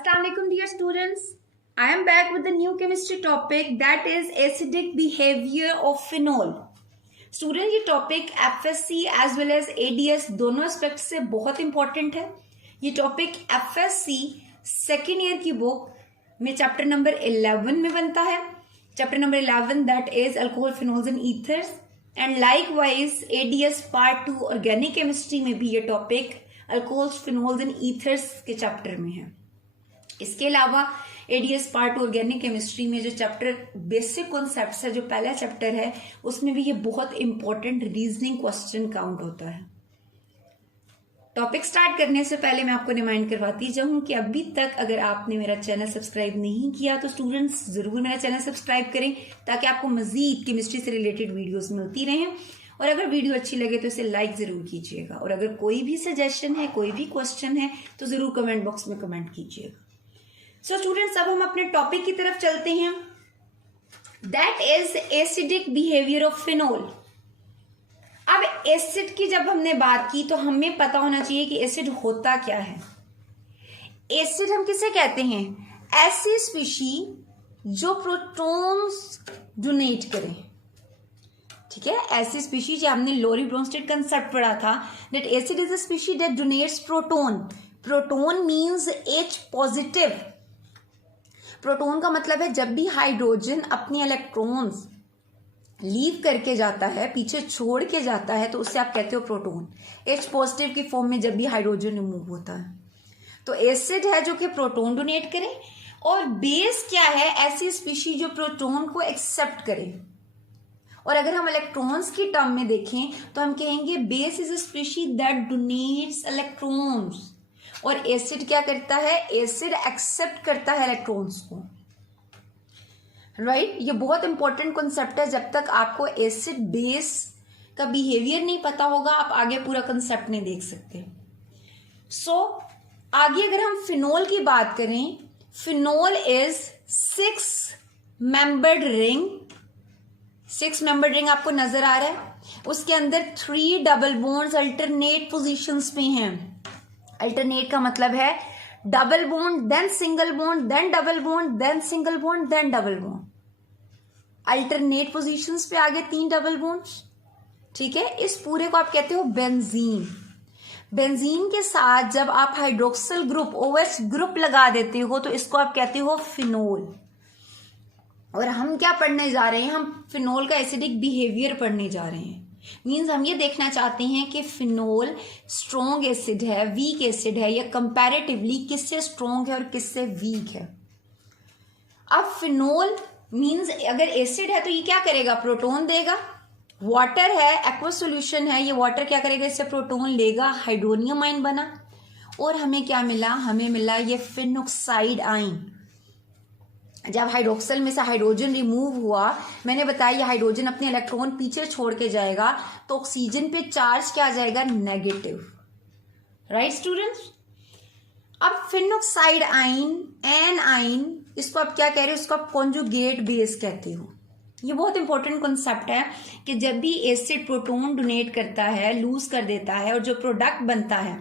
Assalamualaikum dear students. I am back with the new chemistry topic that is acidic behavior of phenol. Student ये topic FSC as well as ADS दोनों aspect से बहुत important है. ये topic FSC second year की book में chapter number 11 में बनता है. Chapter number 11 that is alcohol phenols and ethers and likewise ADS part 2 organic chemistry में भी ये topic alcohols phenols and ethers के चैप्टर में है. इसके अलावा एडीएस पार्ट ऑर्गेनिक केमिस्ट्री में जो चैप्टर बेसिक कॉन्सेप्ट्स है, जो पहला चैप्टर है, उसमें भी ये बहुत इंपॉर्टेंट रीजनिंग क्वेश्चन काउंट होता है. टॉपिक स्टार्ट करने से पहले मैं आपको रिमाइंड करवाती जाऊं कि अभी तक अगर आपने मेरा चैनल सब्सक्राइब नहीं किया तो स्टूडेंट्स जरूर मेरा चैनल सब्सक्राइब करें ताकि आपको मजीद केमिस्ट्री से रिलेटेड वीडियोस मिलती रहें. और अगर वीडियो अच्छी लगे तो इसे लाइक जरूर कीजिएगा. और अगर कोई भी सजेशन है, कोई भी क्वेश्चन है तो जरूर कमेंट बॉक्स में कमेंट कीजिएगा. सो स्टूडेंट्स अब हम अपने टॉपिक की तरफ चलते हैं. That is acidic behaviour of phenol. अब एसिड की जब हमने बात की तो हमें पता होना चाहिए कि एसिड होता क्या है. एसिड हम किसे कहते हैं? ऐसी स्पीशी जो प्रोटॉन्स डोनेट करें. ठीक है, ऐसी स्पीशीज, हमने लोरी ब्रोंस्टेड कंसेप्ट पढ़ा था that acid is a species that donates proton. Proton means H positive. Proton का मतलब है जब भी हाइड्रोजन अपने इलेक्ट्रॉन्स लीव करके जाता है, पीछे छोड़ के जाता है, तो उससे आप कहते हो प्रोटॉन. H पॉजिटिव की फॉर्म में जब भी हाइड्रोजन रिमूव होता है तो एसिड है जो कि प्रोटॉन डोनेट करे. और बेस क्या है? ऐसी स्पीशी जो प्रोटॉन को एक्सेप्ट करे. और अगर हम इलेक्ट्रॉन्स की टर्म में देखें तो हम कहेंगे base is a species that donates electrons. और एसिड क्या करता है? एसिड एक्सेप्ट करता है इलेक्ट्रॉन्स को. राइट, ये बहुत इंपॉर्टेंट कॉन्सेप्ट है. जब तक आपको एसिड बेस का बिहेवियर नहीं पता होगा आप आगे पूरा कॉन्सेप्ट नहीं देख सकते. सो आगे अगर हम फिनोल की बात करें, phenol is 6 membered ring. 6 membered ring आपको नजर आ रहा है. उसके अंदर 3 डबल बॉन्ड्स अल्टरनेट पोजीशंस पे हैं. अल्टरनेट का मतलब है double bond then single bond then double bond then single bond then double bond. Alternate positions पे आगे 3 डबल बॉन्ड्स. ठीक है, इस पूरे को आप कहते हो बेंजीन. बेंजीन के साथ जब आप हाइड्रोक्सिल ग्रुप OH ग्रुप लगा देते हो तो इसको आप कहते हो फिनोल. और हम क्या पढ़ने जा रहे हैं? हम फिनोल का एसिडिक बिहेवियर पढ़ने जा रहे हैं. मीन्स हम ये देखना चाहते हैं कि फिनोल स्ट्रॉन्ग एसिड है, वीक एसिड है, या कंपैरेटिवली किससे स्ट्रॉन्ग है और किससे वीक है. अब फिनोल मीन्स अगर एसिड है तो ये क्या करेगा? प्रोटॉन देगा. वाटर है, एक्वस सॉल्यूशन है, ये वाटर क्या करेगा? इससे प्रोटॉन लेगा, हाइड्रोनियम आयन बना. और हमें क्या मिला? हमें मिला ये फिनॉक्साइड आयन. जब हाइड्रोक्सिल में से हाइड्रोजन रिमूव हुआ, मैंने बताया ये हाइड्रोजन अपने इलेक्ट्रॉन पीछे छोड़ के जाएगा तो ऑक्सीजन पे चार्ज क्या आ जाएगा? नेगेटिव. राइट स्टूडेंट्स, अब फिनॉक्साइड आयन, एन आयन, इसको आप क्या कह रहे हो? इसको आप कॉन्जुगेट बेस कहते हो. ये बहुत इंपॉर्टेंट कॉन्सेप्ट है कि जब भी एसिड प्रोटॉन डोनेट करता है, लूज कर देता है, और जो प्रोडक्ट बनता है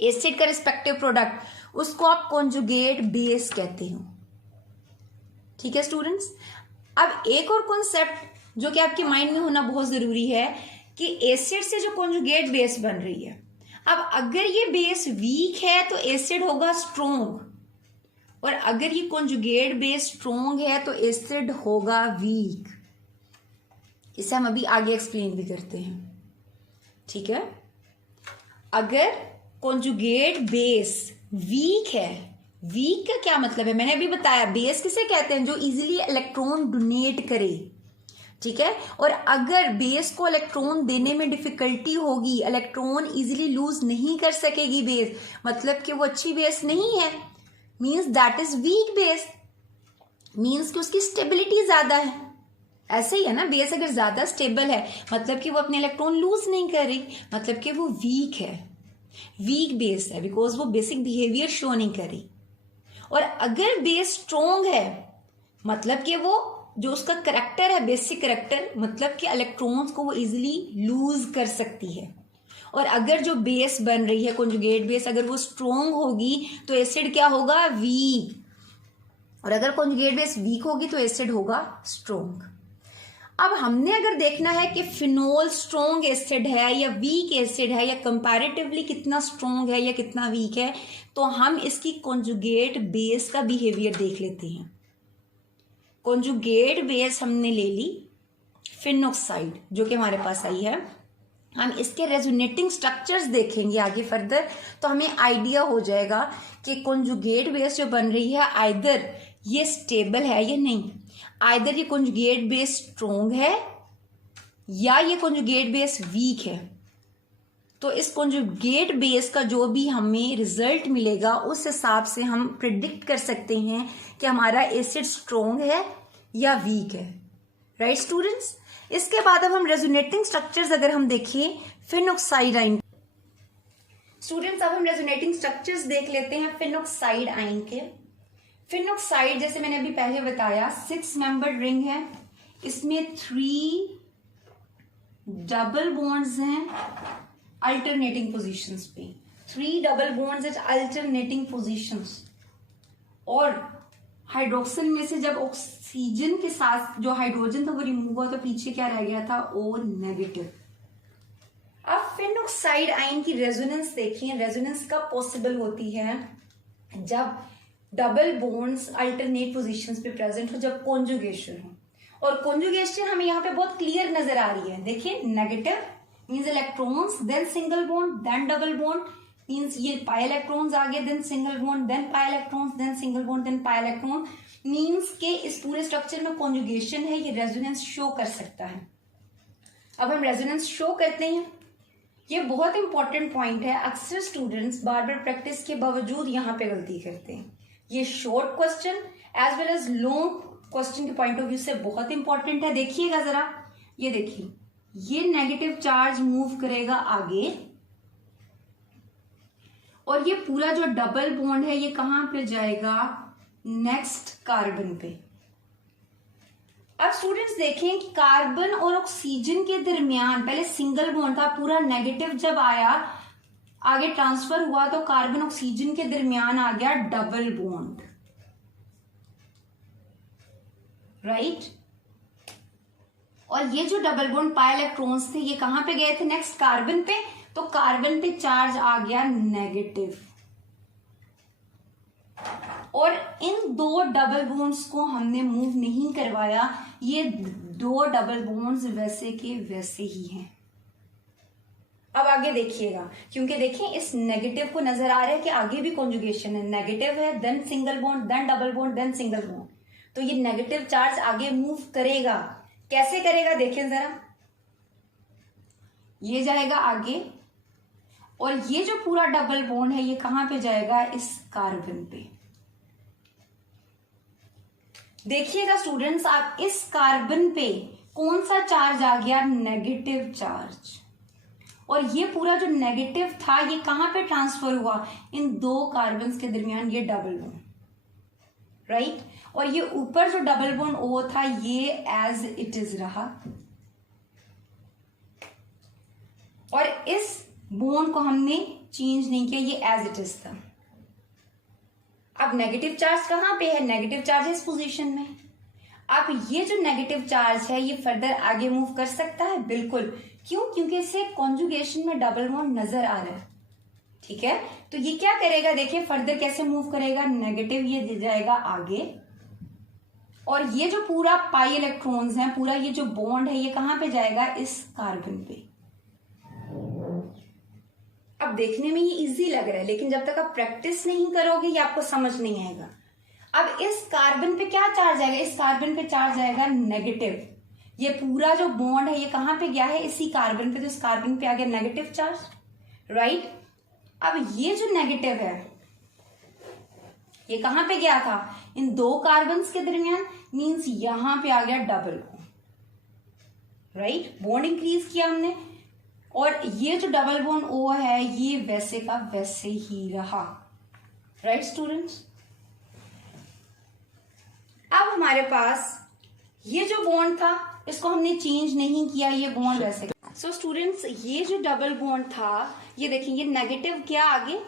एसिड का रिस्पेक्टिव प्रोडक्ट, उसको आप कॉन्जुगेट बेस कहते हो. ठीक है स्टूडेंट्स, अब एक और कॉन्सेप्ट जो कि आपके माइंड में होना बहुत जरूरी है कि एसिड से जो कॉन्जुगेट बेस बन रही है, अब अगर ये बेस वीक है तो एसिड होगा स्ट्रॉन्ग, और अगर ये कॉन्जुगेट बेस स्ट्रॉन्ग है तो एसिड होगा वीक. इसे हम अभी आगे एक्सप्लेन भी करते हैं. ठीक है, अगर कॉन्जुगेट बेस वीक है, वीक का क्या मतलब है? मैंने अभी बताया बेस किसे कहते हैं? जो इजीली इलेक्ट्रॉन डोनेट करे. ठीक है, और अगर बेस को इलेक्ट्रॉन देने में डिफिकल्टी होगी, इलेक्ट्रॉन इजीली लूज नहीं कर सकेगी बेस, मतलब कि वो अच्छी बेस नहीं है, means that is weak base. Means कि उसकी स्टेबिलिटी ज्यादा है. ऐसे ही है ना, बेस अगर ज्यादा स्टेबल है मतलब कि वो अपने इलेक्ट्रॉन लूज नहीं कर रही, मतलब कि वो वीक है, वीक बेस है, बिकॉज वो बेसिक बिहेवियर शो नहीं कर रही. और अगर बेस स्ट्रॉन्ग है मतलब कि वो जो उसका करेक्टर है, बेसिक करेक्टर, मतलब कि इलेक्ट्रॉन्स को वो इजीली लूज कर सकती है. और अगर जो बेस बन रही है कॉन्जुगेट बेस अगर वो स्ट्रोंग होगी तो एसिड क्या होगा, वीक, और अगर कॉन्जुगेट बेस वीक होगी तो एसिड होगा स्ट्रोंग। अब हमने अगर देखना है कि फिनोल स्ट्रोंग एसिड है या वीक एसिड है या कंपैरेटिवली कितना स्ट्रोंग है या कितना वीक है, तो हम इसकी कॉन्जुगेट बेस का बिहेवियर देख लेते हैं। कॉन्जुगेट बेस हमने ले ली फिनोक्साइड जो कि हमारे पास आई है, हम इसके रेजोनेटिंग स्ट्रक्चर्स देखेंगे आगे फर्दर, तो हमें आइडिया हो जाएगा कि कॉन्जुगेट बेस जो बन रही है आइदर ये स्टेबल है या नहीं, आइदर ये कॉन्जुगेट बेस स्ट्रोंग है या ये कॉन्जुगेट बेस वीक है। तो इस कॉन्जुगेट बेस का जो भी हमें रिजल्ट मिलेगा उस हिसाब से हम प्रिडिक्ट कर सकते हैं कि हमारा एसिड स्ट्रोंग है या वीक है। राइट स्टूडेंट्स, इसके बाद अब हम रेजोनेटिंग स्ट्रक्चर्स अगर हम देखें फिनोक्साइड आयन, स्टूडेंट्स अब हम रेजोनेटिंग स्ट्रक्चर्स देख लेते हैं फिनोक्साइड आयन के। फिनोक्साइड जैसे मैंने अभी पहले बताया 6 मेंबर्ड रिंग है, इसमें 3 डबल बॉन्ड्स हैं अल्टरनेटिंग पोजीशंस पे, 3 double bonds eight alternating positions, और हाइड्रोक्सिल में से जब ऑक्सीजन के साथ जो हाइड्रोजन था वो रिमूव हुआ तो पीछे क्या रह गया था, O नेगेटिव। अब फिनोक्साइड आयन की रेजोनेंस देखिए, रेजोनेंस कब पॉसिबल होती है, जब डबल बॉन्ड्स अल्टरनेट पोजीशंस पे प्रेजेंट हो, जब कॉन्जुगेशन हो। और कॉन्जुगेशन हमें यहाँ पे बहुत क्लियर नजर आ रही है, देखिए negative means electrons, then single bond, then double bond means ये पाई इलेक्ट्रॉन्स आ गए, then single bond, then pi electrons, then single bond, then pi electron, means के इस पूरे स्ट्रक्चर में कॉन्जुगेशन है, ये रेजोनेंस शो कर सकता है। अब हम रेजोनेंस शो करते हैं, ये बहुत इंपॉर्टेंट पॉइंट है, अक्सर स्टूडेंट्स बार बार प्रैक्टिस के बावजूद यहाँ पे गलती करते हैं। ये short question as well as long question के पॉइंट ऑफ व्यू से बहुत इंपॉर्टेंट है। देखिएगा जरा, ये देखिए, ये नेगेटिव चार्ज मूव करेगा आगे और ये पूरा जो डबल बॉन्ड है ये कहां पे जाएगा, नेक्स्ट कार्बन पे। अब स्टूडेंट्स देखें कि कार्बन और ऑक्सीजन के दरमियान पहले सिंगल बॉन्ड था, पूरा नेगेटिव जब आया आगे ट्रांसफर हुआ तो कार्बन ऑक्सीजन के दरमियान आ गया डबल बॉन्ड, राइट। और ये जो डबल बॉन्ड पाई इलेक्ट्रॉन्स थे ये कहां पे गए थे, नेक्स्ट कार्बन पे, तो कार्बन पे चार्ज आ गया नेगेटिव। और इन 2 डबल बॉन्ड्स को हमने मूव नहीं करवाया, ये 2 डबल बॉन्ड्स वैसे के वैसे ही हैं। अब आगे देखिएगा, क्योंकि देखिए इस नेगेटिव को नजर आ रहा है कि आगे भी कॉन्जुगेशन है, नेगेटिव है, then single bond, then double bond, then single bond, तो ये नेगेटिव चार्ज आगे मूव करेगा। कैसे करेगा देखें जरा, ये जाएगा आगे और ये जो पूरा डबल बॉन्ड है ये कहां पे जाएगा, इस कार्बन पे। देखिएगा स्टूडेंट्स, आप इस कार्बन पे कौन सा चार्ज आ गया, नेगेटिव चार्ज, और ये पूरा जो नेगेटिव था ये कहां पे ट्रांसफर हुआ, इन 2 कार्बन के दरमियान ये डबल बॉन्ड, राइट। और ये ऊपर जो डबल बॉन्ड O था ये एज इट इज रहा, और इस बॉन्ड को हमने चेंज नहीं किया, ये एज इट इज था। अब नेगेटिव चार्ज कहां पे है, नेगेटिव चार्ज इस पोजीशन में। अब ये जो नेगेटिव चार्ज है ये फर्दर आगे मूव कर सकता है, बिल्कुल, क्यों, क्योंकि इसे कॉन्जुगेशन में डबल बॉन्ड नजर आ रहा है, ठीक है। तो ये क्या करेगा, देखिए फर्दर कैसे मूव करेगा, नेगेटिव ये दे जाएगा आगे, और ये जो पूरा पाई इलेक्ट्रॉन्स हैं, पूरा ये जो बॉन्ड है ये कहां पे जाएगा, इस कार्बन पे। अब देखने में ये इजी लग रहा है, लेकिन जब तक आप प्रैक्टिस नहीं करोगे ये आपको समझ नहीं आएगा। अब इस कार्बन पे क्या चार्ज आएगा, इस कार्बन पे चार्ज आएगा नेगेटिव, ये पूरा जो बॉन्ड है ये कहां पे गया है, इसी कार्बन पे, तो इस कार्बन पे आ गया नेगेटिव चार्ज, राइट। अब ये जो नेगेटिव है ये कहां पे गया था, इन 2 कार्बन के दरमियान, मीन्स यहां पे आ गया double bond, right, bond increase किया हमने, और ये जो डबल बॉन्ड O है ये वैसे का वैसे ही रहा, राइट स्टूडेंट्स। अब हमारे पास ये जो बॉन्ड था इसको हमने चेंज नहीं किया, ये बॉन्ड वैसे। सो स्टूडेंट्स, ये जो डबल बॉन्ड था, ये देखेंगे नेगेटिव क्या आगे,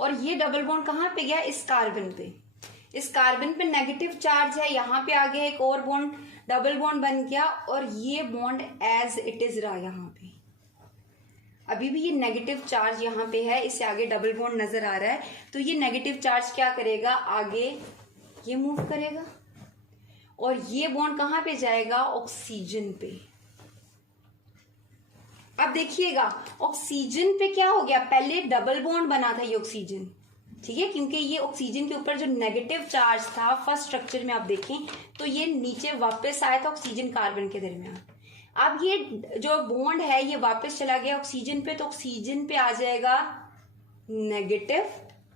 और ये डबल बॉन्ड कहाँ पे गया, इस कार्बन पे। इस कार्बन पे नेगेटिव चार्ज है, यहाँ पे आ गया एक और बॉन्ड, डबल बॉन्ड बन गया, और ये बॉन्ड एज इट इज रहा यहाँ पे। अभी भी ये नेगेटिव चार्ज यहाँ पे है, इससे आगे डबल बॉन्ड नजर आ रहा है, तो ये नेगेटिव चार्ज क्या करेगा, आगे ये मूव करेगा, और ये बॉन्ड कहाँ पे जाएगा, ऑक्सीजन पे। अब देखिएगा ऑक्सीजन पे क्या हो गया, पहले डबल बॉन्ड बना था ये ऑक्सीजन, ठीक है, क्योंकि ये ऑक्सीजन के ऊपर जो नेगेटिव चार्ज था फर्स्ट स्ट्रक्चर में आप देखें तो ये नीचे वापस आया था ऑक्सीजन कार्बन के दरमियान। अब ये जो बॉन्ड है ये वापस चला गया ऑक्सीजन पे, तो ऑक्सीजन पे आ जाएगा नेगेटिव,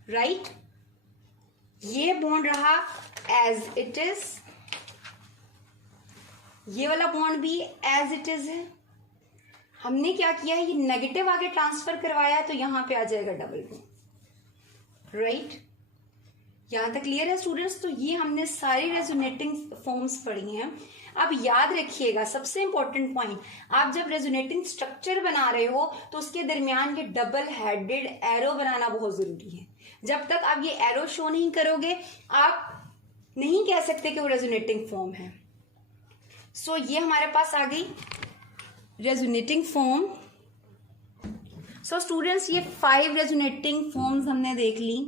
राइट। ये बॉन्ड रहा एज इट इज, ये वाला बॉन्ड भी एज इट इज है। हमने क्या किया है, ये नेगेटिव आगे ट्रांसफर करवाया है, तो यहां पे आ जाएगा डबल बॉन्ड, राइट। यहां तक क्लियर है स्टूडेंट्स। तो ये हमने सारी रेजोनेटिंग फॉर्म्स पढ़ी हैं। अब याद रखिएगा सबसे इंपॉर्टेंट पॉइंट, आप जब रेजोनेटिंग स्ट्रक्चर बना रहे हो तो उसके दरमियान ये डबल हेडेड एरो बनाना बहुत जरूरी है। जब तक आप ये एरो शो नहीं करोगे आप नहीं कह सकते कि वो रेजोनेटिंग फॉर्म है। सो ये हमारे पास आ गई रेजोनेटिंग फॉर्म। सो स्टूडेंट्स, ये 5 रेजोनेटिंग फॉर्म्स हमने देख ली,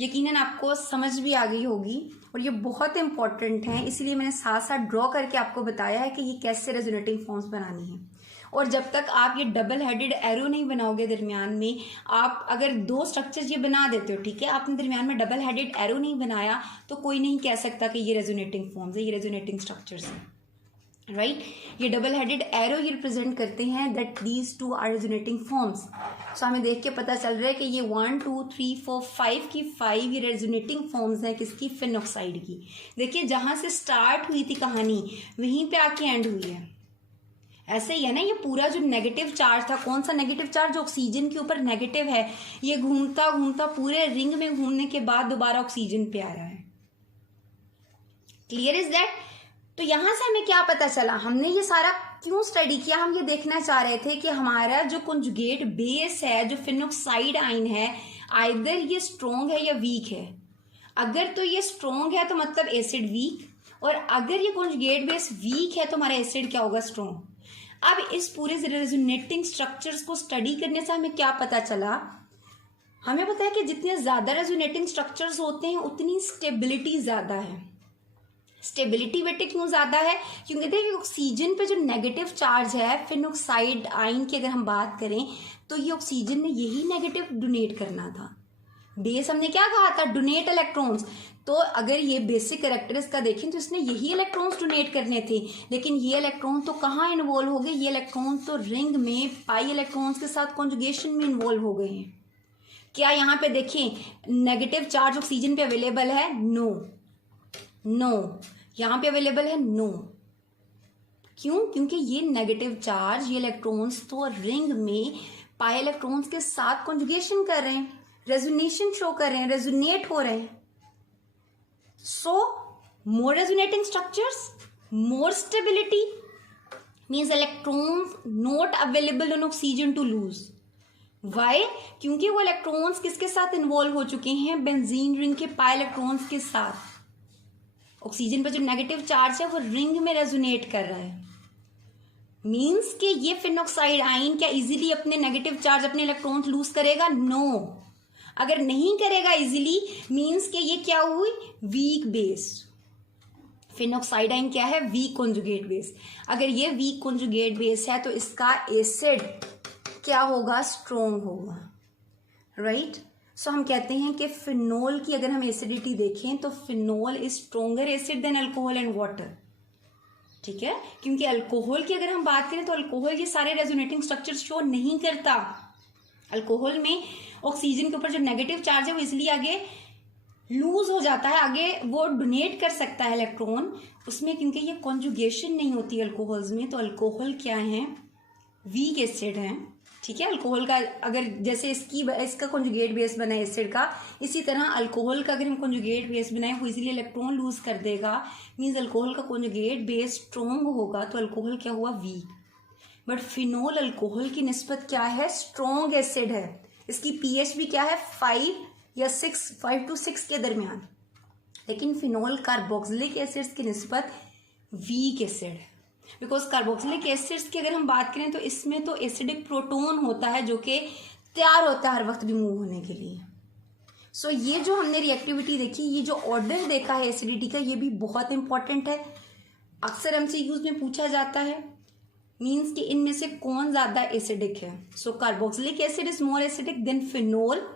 यकीनन आपको समझ भी आ गई होगी, और ये बहुत इंपॉर्टेंट है, इसलिए मैंने साथ साथ ड्रॉ करके आपको बताया है कि ये कैसे रेजोनेटिंग फॉर्म्स बनानी है। और जब तक आप ये डबल हेडेड एरो नहीं बनाओगे दरमियान में, आप अगर 2 स्ट्रक्चर्स ये बना देते हो, ठीक है, आपने दरमियान में डबल हेडेड एरो नहीं बनाया तो कोई नहीं कह सकता कि ये रेजोनेटिंग फॉर्म्स है, ये रेजोनेटिंग स्ट्रक्चर्स हैं, राइट। ये डबल हेडेड एरो ये रिप्रेजेंट करते हैं that these 2 are resonating forms. So हमें देख के पता चल रहा है कि ये 1 2 3 4 5 की 5 ये रेजोनेटिंग फॉर्म्स हैं किसकी, फिनॉक्साइड की। देखिए जहां से स्टार्ट हुई थी कहानी वहीं पे आके एंड हुई है। ऐसे ही है ना, ये पूरा जो नेगेटिव चार्ज था, कौन सा नेगेटिव चार्ज, जो ऑक्सीजन के ऊपर नेगेटिव है, ये घूमता घूमता पूरे रिंग में घूमने के बाद दोबारा ऑक्सीजन पे आ रहा है। Clear is that. तो यहां से हमें क्या पता चला, हमने ये सारा क्यों स्टडी किया, हम ये देखना चाह रहे थे कि हमारा जो कंजुगेट बेस है, जो फिनॉक्साइड आयन है, आइदर ये स्ट्रॉन्ग है या वीक है। अगर तो ये स्ट्रॉन्ग है तो मतलब एसिड वीक, और अगर ये कंजुगेट बेस वीक है तो हमारा एसिड क्या होगा, स्ट्रॉन्ग। अब इस पूरे रेजोनेटिंग स्ट्रक्चर्स को स्टडी करने से हमें क्या पता चला, हमें पता है कि जितने ज्यादा रेजोनेटिंग स्ट्रक्चर्स होते हैं उतनी स्टेबिलिटी ज्यादा है। स्टेबिलिटी बेटे क्यों ज्यादा है, क्योंकि देखिए ऑक्सीजन पे जो नेगेटिव चार्ज है फिनॉक्साइड आयन की अगर हम बात करें तो ये ऑक्सीजन ने यही नेगेटिव डोनेट करना था। बेस हमने क्या कहा था, डोनेट इलेक्ट्रॉन्स। तो अगर ये बेसिक कैरेक्टर्स का देखें तो इसने यही इलेक्ट्रॉन्स डोनेट करने थे, लेकिन ये इलेक्ट्रॉन तो कहाँ इन्वॉल्व हो गए, ये इलेक्ट्रॉन तो रिंग में पाई इलेक्ट्रॉन्स के साथ कॉन्जुगेशन में इन्वॉल्व हो गए हैं। क्या यहाँ पे देखें नेगेटिव चार्ज ऑक्सीजन पे अवेलेबल है, नो यहाँ पे अवेलेबल है, नो। क्यों, क्योंकि ये नेगेटिव चार्ज, ये इलेक्ट्रॉन्स तो रिंग में पाई इलेक्ट्रॉन्स के साथ कॉन्जुगेशन कर रहे हैं, रेजोनेशन शो कर रहे हैं, रेजोनेट हो रहे हैं। So more resonating structures, more stability means electrons not available on oxygen to lose. Why, क्योंकि वो इलेक्ट्रॉन्स किसके साथ इन्वॉल्व हो चुके हैं, बेंजीन रिंग के पाई इलेक्ट्रॉन्स के साथ। ऑक्सीजन पर जो नेगेटिव चार्ज है वो रिंग में रेजोनेट कर रहा है, मीन्स कि ये फिनॉक्साइड आयन क्या इजीली अपने नेगेटिव चार्ज, अपने इलेक्ट्रॉन्स लूज करेगा, नो। अगर नहीं करेगा इजीली मीन्स कि ये क्या हुई, वीक बेस। फिनॉक्साइड आयन क्या है, वीक कॉन्जुगेट बेस। अगर ये वीक कॉन्जुगेट बेस है तो इसका एसिड क्या होगा, स्ट्रॉन्ग होगा, राइट। सो हम कहते हैं कि फिनोल की अगर हम एसिडिटी देखें तो phenol is stronger acid than alcohol and water, ठीक है। क्योंकि अल्कोहल की अगर हम बात करें तो अल्कोहल ये सारे रेजोनेटिंग स्ट्रक्चर शो नहीं करता। अल्कोहल में ऑक्सीजन के ऊपर जो नेगेटिव चार्ज है वो इसलिए आगे लूज हो जाता है, आगे वो डोनेट कर सकता है इलेक्ट्रॉन उसमें, क्योंकि ये कॉन्जुगेशन नहीं होती अल्कोहल्स में। तो अल्कोहल क्या है, वीक एसिड है, ठीक है। अल्कोहल का अगर जैसे इसका कॉन्जुगेट बेस बना है एसिड का, इसी तरह अल्कोहल का अगर हम कॉन्जुगेट बेस बनाए वो इजीली इलेक्ट्रॉन लूज कर देगा, मींस अल्कोहल का कॉन्जुगेट बेस स्ट्रॉन्ग होगा तो अल्कोहल क्या हुआ, वीक। बट फिनोल अल्कोहल की निस्बत क्या है, स्ट्रॉन्ग एसिड है, इसकी पीएच भी क्या है 5 to 6 के दरमियान। लेकिन फिनोल कार्बोक्सिलिक एसिड्स की निस्बत वीक एसिड है, बिकॉज कार्बोक्सिलिक एसिड्स की अगर हम बात करें तो इसमें तो एसिडिक प्रोटोन होता है जो कि तैयार होता है हर वक्त रिमूव होने के लिए। सो ये जो हमने रिएक्टिविटी देखी, ये जो ऑर्डर देखा है एसिडिटी का, ये भी बहुत इंपॉर्टेंट है। अक्सर एमसीक्यूज में पूछा जाता है, मीन्स कि इनमें से कौन ज्यादा एसिडिक है। So carboxylic acid is more acidic than phenol.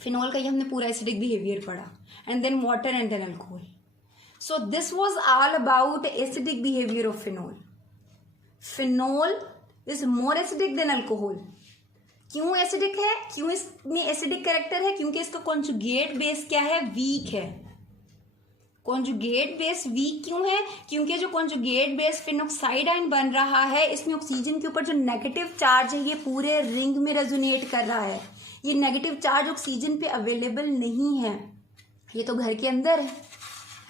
Phenol का ये हमने पूरा एसिडिक बिहेवियर पढ़ा, and then water and then alcohol. So this was all about acidic behavior of phenol. Phenol is more acidic than alcohol. क्यों acidic है, क्यों इसमें acidic character है, क्योंकि इसका कॉन्जुगेट बेस क्या है, वीक है। कॉन्जुगेट बेस वीक क्यों है, क्योंकि जो कॉन्जुगेट बेस फिनोक्साइड आयन बन रहा है, इसमें ऑक्सीजन के ऊपर जो नेगेटिव चार्ज है ये पूरे रिंग में रेजोनेट कर रहा है। ये नेगेटिव चार्ज ऑक्सीजन पे अवेलेबल नहीं है, ये तो घर के अंदर है,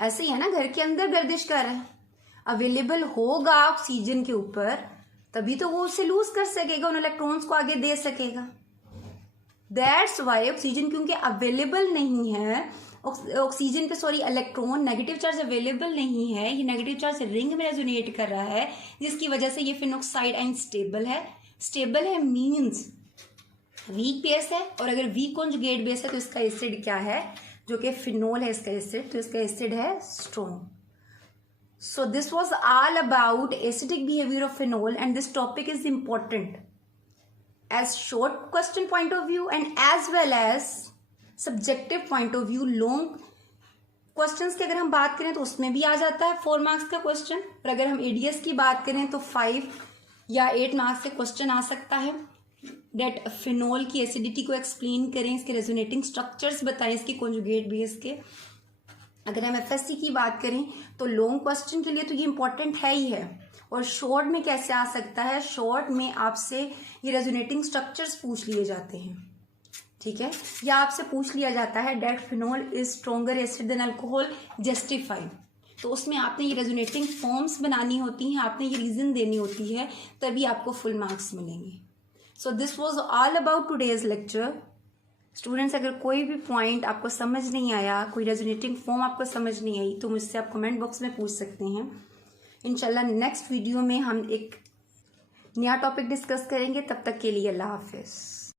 ऐसे ही है ना, घर के अंदर गर्दिश कर रहा है। अवेलेबल होगा ऑक्सीजन के ऊपर तभी तो वो उसे लूज कर सकेगा, उन इलेक्ट्रॉन्स को आगे दे सकेगा। दैट्स वाई ऑक्सीजन क्योंकि अवेलेबल नहीं है, ऑक्सीजन पे इलेक्ट्रॉन नेगेटिव चार्ज अवेलेबल नहीं है, ये नेगेटिव चार्ज रिंग में रेजोनेट कर रहा है, जिसकी वजह से ये फिनोक्साइड आयन स्टेबल है। स्टेबल है मीन्स वीक बेस है, और अगर वीक कॉन्जुगेट बेस है तो इसका एसिड क्या है, जो कि फिनोल है इसका एसिड, तो इसका एसिड है strong. So this was all about acidic behaviour of phenol, and this topic is important as short question point of view and as well as subjective point of view. Long questions की अगर हम बात करें तो उसमें भी आ जाता है 4 मार्क्स का क्वेश्चन, और अगर हम एडीएस की बात करें तो 5 या 8 मार्क्स से क्वेश्चन आ सकता है। डेट फिनोल की एसिडिटी को एक्सप्लेन करें, इसके रेजोनेटिंग स्ट्रक्चर्स बताएं इसके कॉन्जुगेट बेस के। अगर हम एफएससी की बात करें तो लॉन्ग क्वेश्चन के लिए तो ये इंपॉर्टेंट है ही है, और शॉर्ट में कैसे आ सकता है, शॉर्ट में आपसे ये रेजोनेटिंग स्ट्रक्चर्स पूछ लिए जाते हैं, ठीक है, या आपसे पूछ लिया जाता है that phenol is stronger acid than alcohol, justify. तो उसमें आपने ये रेजोनेटिंग फॉर्म्स बनानी होती हैं, आपने ये रीजन देनी होती है, तभी आपको फुल मार्क्स मिलेंगे। So this was all about today's lecture. Students, अगर कोई भी पॉइंट आपको समझ नहीं आया, कोई रेजोनेटिंग फॉर्म आपको समझ नहीं आई, तो मुझसे आप कमेंट बॉक्स में पूछ सकते हैं। इंशाल्लाह नेक्स्ट वीडियो में हम एक नया टॉपिक डिस्कस करेंगे। तब तक के लिए अल्लाह हाफिज।